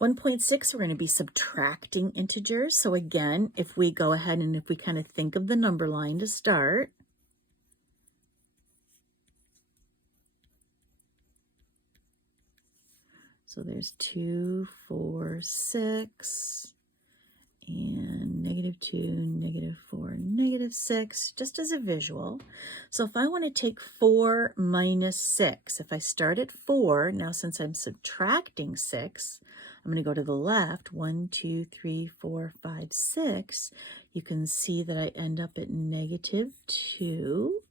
1.6, we're going to be subtracting integers. So again, if we go ahead and if we kind of think of the number line to start, so there's 2, 4, 6, and -2, -4, -6, just as a visual. So if I want to take 4 minus 6, if I start at 4, now since I'm subtracting 6, I'm going to go to the left, 1, 2, 3, 4, 5, 6. You can see that I end up at -2.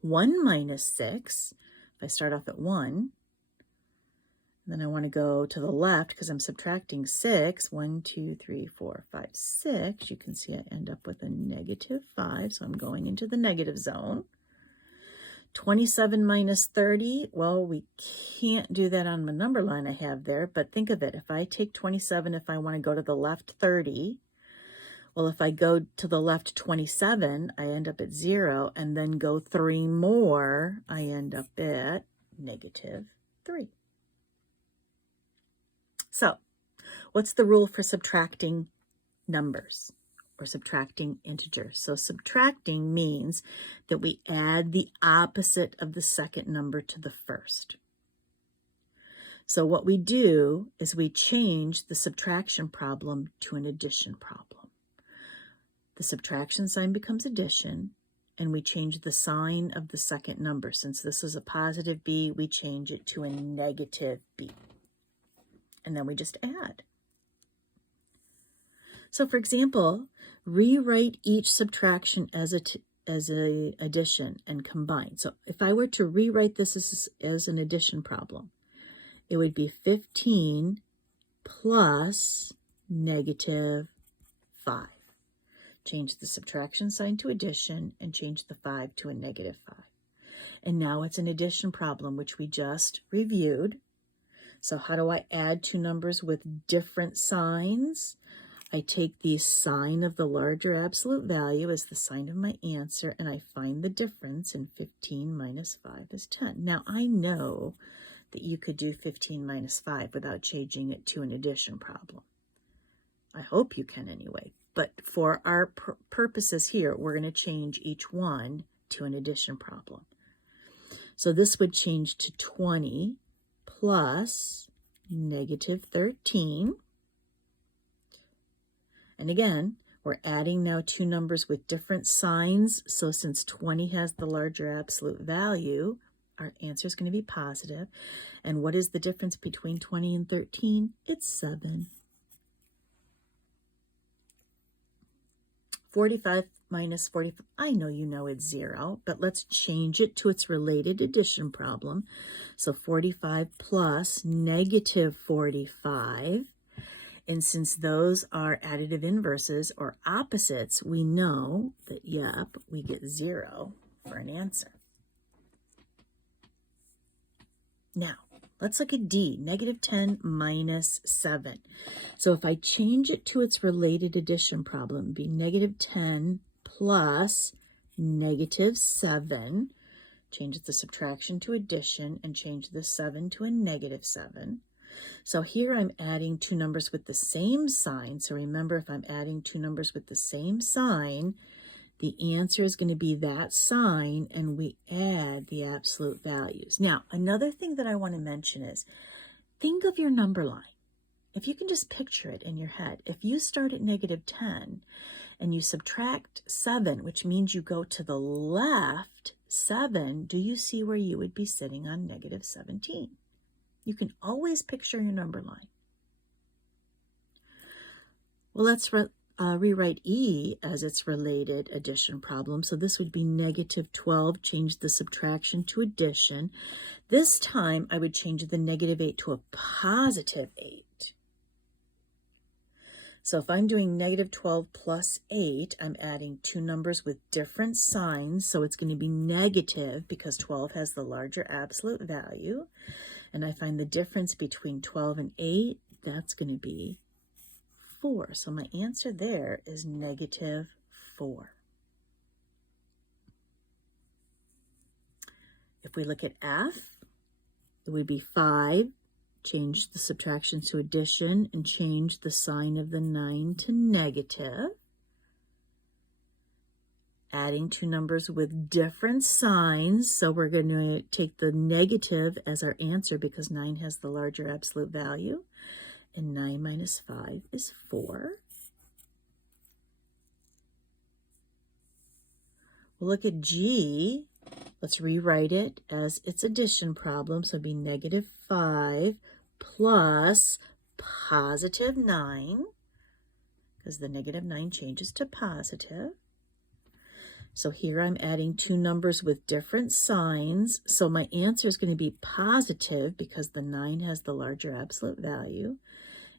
1 minus 6, if I start off at 1, then I want to go to the left because I'm subtracting 6. 1, 2, 3, 4, 5, 6. You can see I end up with a -5, so I'm going into the negative zone. 27 minus 30, well, we can't do that on the number line I have there, but think of it. If I take 27, if I want to go to the left 30, well, if I go to the left 27, I end up at 0, and then go 3 more, I end up at -3. So, what's the rule for subtracting numbers or subtracting integers? So subtracting means that we add the opposite of the second number to the first. So what we do is we change the subtraction problem to an addition problem. The subtraction sign becomes addition, and we change the sign of the second number. Since this is a positive b, we change it to a negative b. And then we just add. So for example, rewrite each subtraction as a addition and combine. So if I were to rewrite this as an addition problem, it would be 15 plus -5. Change the subtraction sign to addition and change the 5 to a -5. And now it's an addition problem, which we just reviewed. So how do I add two numbers with different signs? I take the sign of the larger absolute value as the sign of my answer, and I find the difference, and 15 minus 5 is 10. Now, I know that you could do 15 minus 5 without changing it to an addition problem. I hope you can anyway. But for our purposes here, we're going to change each one to an addition problem. So this would change to 20 plus -13. And again, we're adding now two numbers with different signs. So since 20 has the larger absolute value, our answer is going to be positive. And what is the difference between 20 and 13? It's 7. 45 minus 45, I know you know it's 0, but let's change it to its related addition problem. So 45 plus -45. And since those are additive inverses or opposites, we know that, yep, we get 0 for an answer. Now, let's look at D, -10 minus 7. So if I change it to its related addition problem, it'd be -10 plus -7. Change the subtraction to addition and change the 7 to a -7. So here I'm adding two numbers with the same sign. So remember, if I'm adding two numbers with the same sign, the answer is going to be that sign, and we add the absolute values. Now, another thing that I want to mention is, think of your number line. If you can just picture it in your head, if you start at -10 and you subtract 7, which means you go to the left 7, do you see where you would be sitting on -17? You can always picture your number line. Well, let's rewrite E as its related addition problem. So this would be -12, change the subtraction to addition. This time I would change the -8 to a +8. So if I'm doing -12 plus 8, I'm adding two numbers with different signs. So it's going to be negative because 12 has the larger absolute value. And I find the difference between 12 and 8, that's going to be 4. So my answer there is -4. If we look at F, it would be 5 change the subtractions to addition, and change the sign of the 9 to negative. Adding two numbers with different signs, so we're going to take the negative as our answer because 9 has the larger absolute value, and 9 minus 5 is 4. We'll look at G. Let's rewrite it as its addition problem, so it'd be negative 5 plus positive 9, because the negative 9 changes to positive. So here I'm adding two numbers with different signs. So my answer is going to be positive because the 9 has the larger absolute value.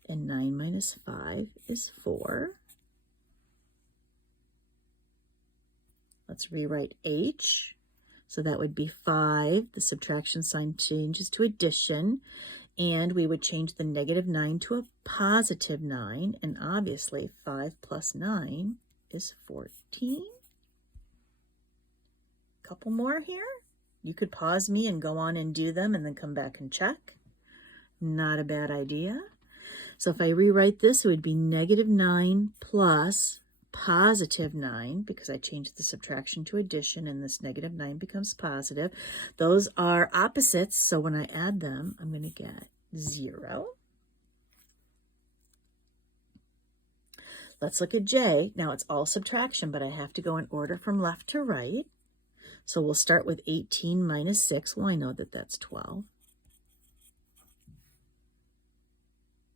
And 9 minus 5 is 4. Let's rewrite H. So that would be 5. The subtraction sign changes to addition. And we would change the negative 9 to a positive 9. And obviously 5 plus 9 is 14. Couple more here. You could pause me and go on and do them and then come back and check. Not a bad idea. So if I rewrite this, it would be negative 9 plus positive 9, because I changed the subtraction to addition and this negative 9 becomes positive. Those are opposites, so when I add them, I'm going to get 0. Let's look at J. Now it's all subtraction, but I have to go in order from left to right. So we'll start with 18 minus 6. Well, I know that that's 12.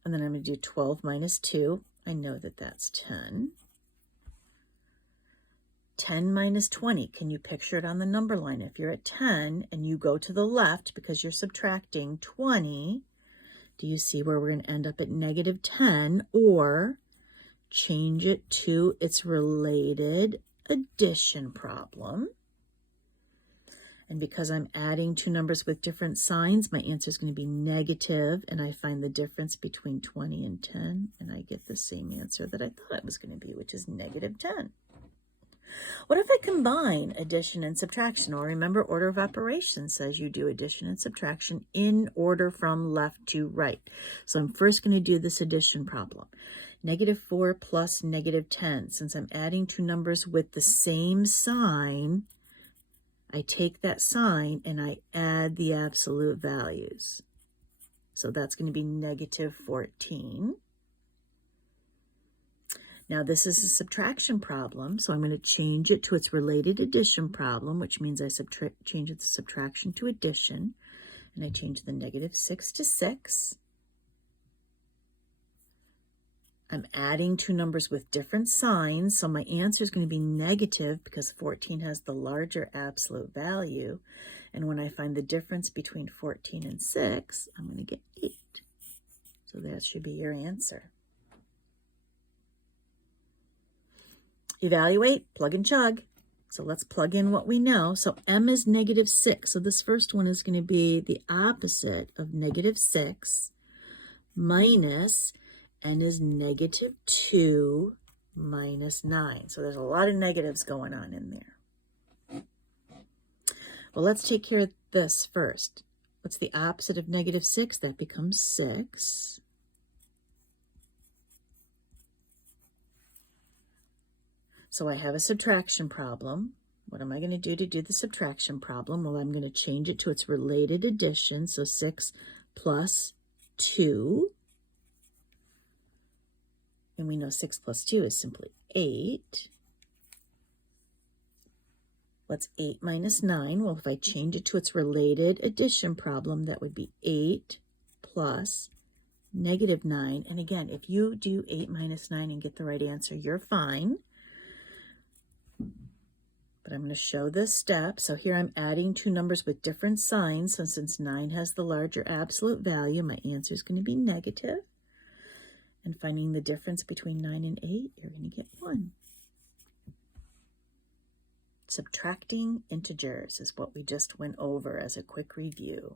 And then I'm going to do 12 minus 2. I know that that's 10. 10 minus 20. Can you picture it on the number line? If you're at 10 and you go to the left because you're subtracting 20, do you see where we're going to end up at negative 10? Or change it to its related addition problem. And because I'm adding two numbers with different signs, my answer is going to be negative, and I find the difference between 20 and 10, and I get the same answer that I thought it was going to be, which is negative 10. What if I combine addition and subtraction? Or remember, order of operations says you do addition and subtraction in order from left to right. So I'm first going to do this addition problem. Negative 4 plus negative 10. Since I'm adding two numbers with the same sign, I take that sign and I add the absolute values. So that's going to be negative 14. Now this is a subtraction problem, so I'm going to change it to its related addition problem, which means I change the subtraction to addition, and I change the negative 6 to 6. I'm adding two numbers with different signs, so my answer is going to be negative because 14 has the larger absolute value. And when I find the difference between 14 and 6, I'm going to get 8. So that should be your answer. Evaluate, plug and chug. So let's plug in what we know. So m is negative 6. So this first one is going to be the opposite of negative 6 minus n is negative 2 minus 9. So there's a lot of negatives going on in there. Well, let's take care of this first. What's the opposite of negative 6? That becomes 6. So I have a subtraction problem. What am I going to do the subtraction problem? Well, I'm going to change it to its related addition. So 6 plus 2. And we know 6 plus 2 is simply 8. What's 8 minus 9? Well, if I change it to its related addition problem, that would be 8 plus negative 9. And again, if you do 8 minus 9 and get the right answer, you're fine. But I'm going to show this step. So here I'm adding two numbers with different signs. So since 9 has the larger absolute value, my answer is going to be negative. And finding the difference between 9 and 8, you're going to get 1. Subtracting integers is what we just went over as a quick review.